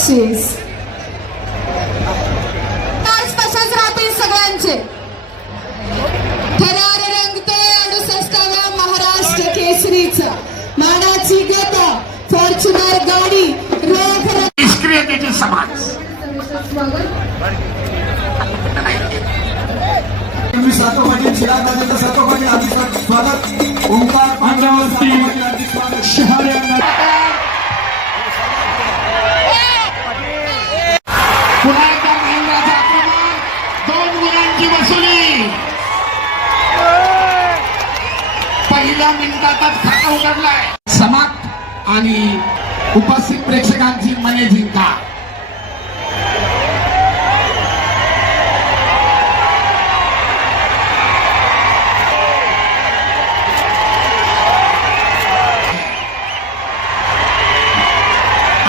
बक्षीस तसेच राहतील सगळ्यांचे. थरार रंगते 68व्या महाराष्ट्र केसरीचा मानाची गदा फॉर्च्युनर गाडी निष्क्रियतेचे समाज. स्वागत ओंकार पांडवस्ती शहर पुन्हा एकदा महेंद्राचा आक्रमण. 2 गुणांची वसुली. पहिल्या मिनिटातच खाता उघडलाय. समाप्त आणि उपस्थित प्रेक्षकांची मने जिंका.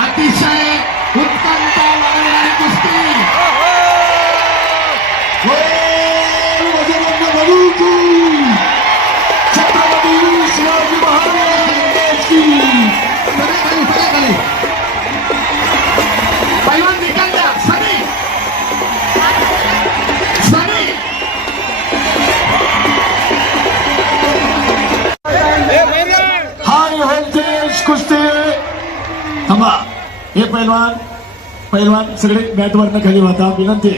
अतिशय उत्कंठ वाढवणारी कुस्ती. छत्रपती शिवाजी महाराजांची पैलवान निकाल द्या. सनी सनी हाय होलतेज कुस्ती. थांबा. हे पैलवान सगळे मॅटवरनं खाली होता. विनंती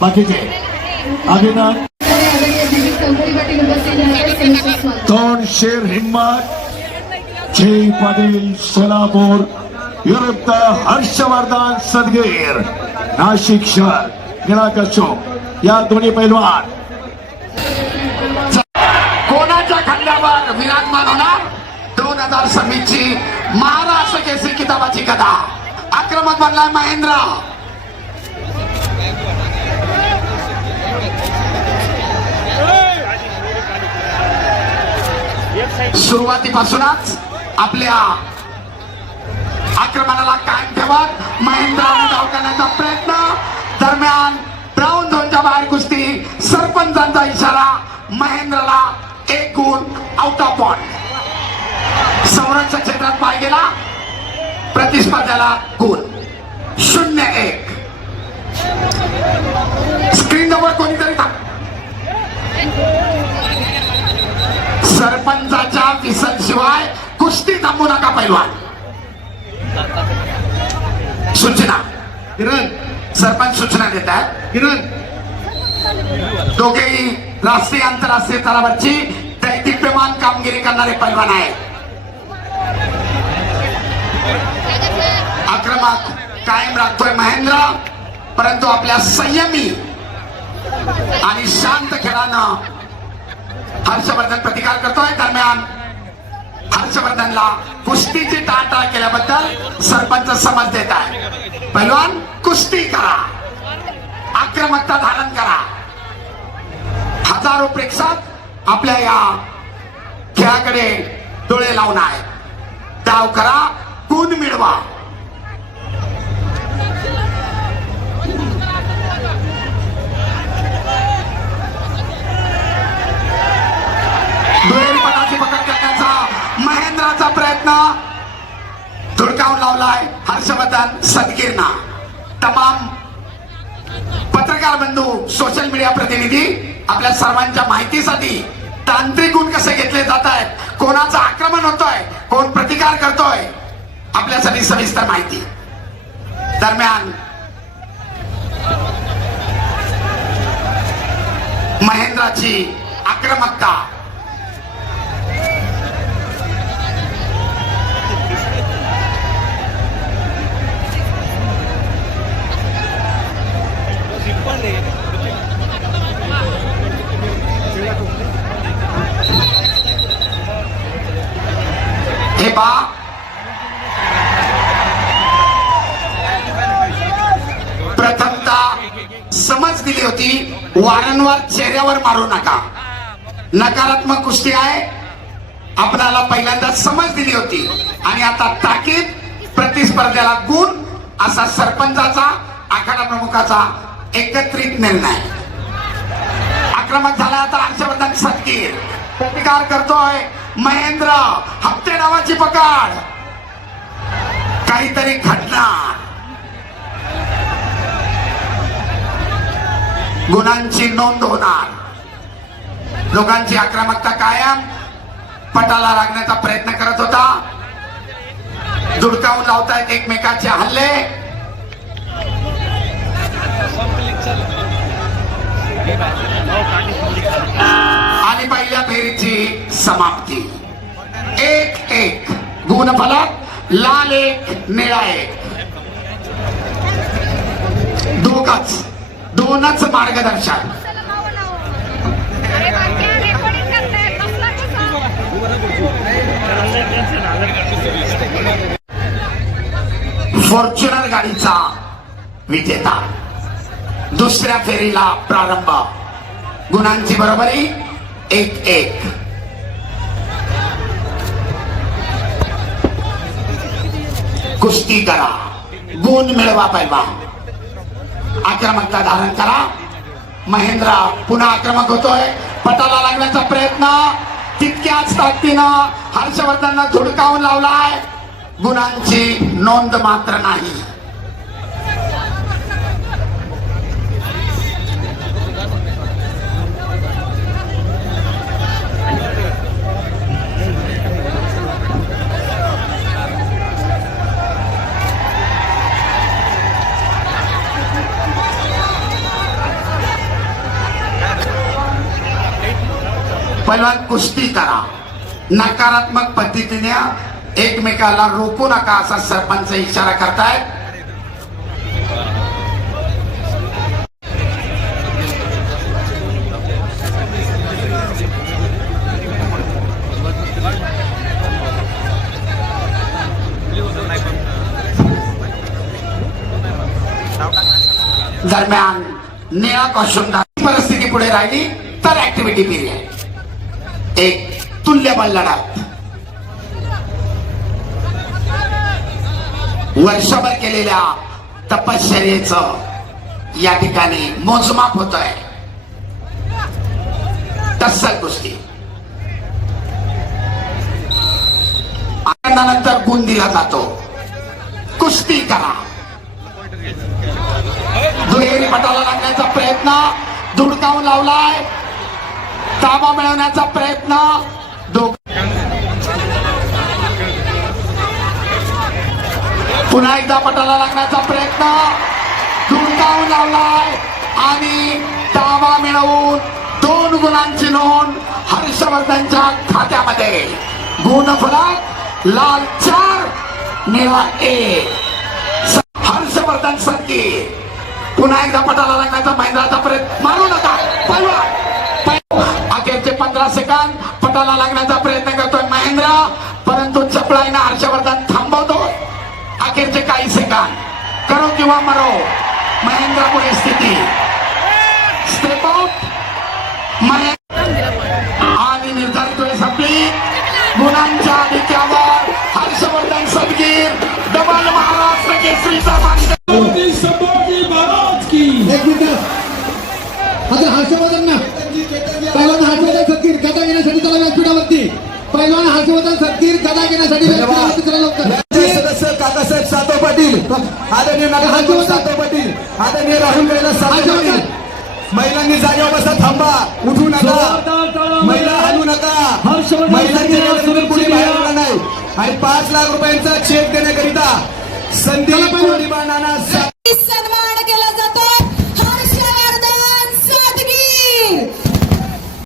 बाकीचे अभिनंदन. दोन शेर हिम्मत जय पाटील सोलापूर विरुद्ध हर्षवर्धन सदगीर नाशिक शहर निळाकशोक. या दोन्ही पैलवान कोणाच्या खांद्यावर विराजमान होणार. 2026 ची महाराष्ट्र केसरी किताबाची गदा. आक्रमक बनलाय महेंद्र. सुरुवातीपासूनच आपल्या आक्रमणाला कायम ठेवत महेंद्राने धाव करण्याचा प्रयत्न. दरम्यान ब्राऊन झोनच्या बाहेर कुस्ती. सरपंचांचा इशारा. महेंद्रला 1 गुण आउट ऑफ पॉइंट. संरक्षण क्षेत्रात पाय गेला. प्रतिस्पर्ध्याला गुण 0-1. स्क्रीनवर कोणीतरी सरपंचाच्या विसल शिवाय कुस्ती थांबू नका पैलवान. सूचना. किरण सरपंच सूचना देतात. किरण दोघेही राष्ट्रीय आंतरराष्ट्रीय स्तरावरची दैदिप्यमान कामगिरी करणारे पैलवान आहेत. आक्रमक कायम राखतोय महेंद्र, परंतु आपल्या संयमी आणि शांत खेळानं हर्षवर्धन प्रतिकार करतोय. दरम्यान हर्षवर्धनला कुस्तीची टाळाटाळ केल्याबद्दल सरपंच समज देत आहे. पैलवान कुस्ती करा, आक्रमकता धारण करा. हजारो प्रेक्षक आपल्या या खेळाकडे डोळे लावून आहेत. डाव करा, गुण मिळवा. दुहेरीपणाची पकड करण्याचा महेंद्राचा प्रयत्न धुडकावून लावलाय हर्षवर्धन सदगीरना. तमाम पत्रकार बंधू, सोशल मीडिया प्रतिनिधी, आपल्या सर्वांच्या माहितीसाठी तांत्रिक गुण कसे घेतले जात आहेत, कोणाचं आक्रमण होतोय, कोण प्रतिकार करतोय, आपल्यासाठी सविस्तर माहिती. दरम्यान महेंद्राची आक्रमकता. हे पा प्रथमतः समज दिली होती, वारंवार चेहऱ्यावर मारू नका. नकारात्मक कुस्ती आहे. आपल्याला पहिल्यांदा समज दिली होती आणि आता ताकीद, प्रतिस्पर्ध्याला गुण, असा सरपंचाचा, आखाडा प्रमुखाचा एकत्रित निर्णय. आक्रमक झाला आता हर्षवर्धन सदगीर. प्रतिकार करतोय महेंद्र. हप्ते नावाची पकड. काहीतरी घडणार. गुणांची नोंद होणार. लोकांची आक्रमकता कायम पटाला लागण्याचा प्रयत्न करत होता. दुडकावून लावतायत एकमेकाचे हल्ले. आणि पहिल्या फेरीची समाप्ती. 1-1 गुणफलक, लाल 1 निळा 1. दोनच मार्गदर्शन. फॉर्च्युनर गाडीचा विजेता. दुसऱ्या फेरीला प्रारंभ. गुणांची बरोबरी 1-1. कुस्ती करा, गुण मिळवा पैलवान. आक्रमकता धारण करा. महेंद्र पुन्हा आक्रमक होतोय. पटाला लागण्याचा प्रयत्न. तितक्याच ताकदीनं हर्षवर्धननं धुडकावून लावलाय. गुणांची नोंद मात्र नाही. पहिला कुस्ती करा. नकारात्मक पद्धतीने एकमेकाला रोखू नका असा सरपंच इशारा करतायत. दरम्यान निळा कॉस्ट्युम परिस्थिती पुढे राहिली तर ऍक्टिव्हिटी पिरियड. एक तुल्यबळ लढत. वर्षभर केलेल्या तपश्चर्येचं या ठिकाणी मोजमाप होतोय. टस्सल कुस्ती. आनंदानंतर गुण दिला जातो. कुस्ती करा. दुहेरी पटाला लागण्याचा प्रयत्न. धुडकावून लावलाय. ताबा मिळवण्याचा प्रयत्न. पुन्हा एकदा पटाला लागण्याचा प्रयत्न. धुडकावून लावलाय आणि ताबा मिळवून 2 गुणांची नोंद हर्षवर्धनच्या खात्यामध्ये. गुणफलक लाल 4 निळा 1. हर्षवर्धन सत्ती. पुन्हा एकदा पटाला लागण्याचा महेंद्राचा प्रयत्न. मारू नका. अखेरचे 15 सेकंद. पटाला लागण्याचा प्रयत्न करतोय महेंद्र, परंतु चपळाईनं हर्षवर्धन थांबवतो. अखेरचे काही सेकंद. करो किंवा मरो. महेंद्र पुढे स्थिती. Step out. आणि निर्धारित वेळ संपली. गुणांच्या आधिक्यावर हर्षवर्धन सदगीर डबल महाराष्ट्र केसरीचा मानकरी. आता हर्षवर्धन ना पहिल्यांदा हर्षवर्धन सत्तीर गदा घेण्यासाठी चला व्यासपीठावरती. पहिल्यांदा हर्षवर्धन सत्तीर गदा घेण्यासाठी व्यासपीठावरती चला लवकर. सदस्य काकासाहेब सातव पाटील, आदरणीय नागराज सातव पाटील, आदरणीय राहुल कैलास सातव पाटील. महिलांनी जागेवर बसा. थांबा. उठू नका. महिला हलू नका. महिलांनी कुणी बाहेर होणार नाही. आणि 5 लाख रुपयांचा चेक देण्याकरिता संदीप नाना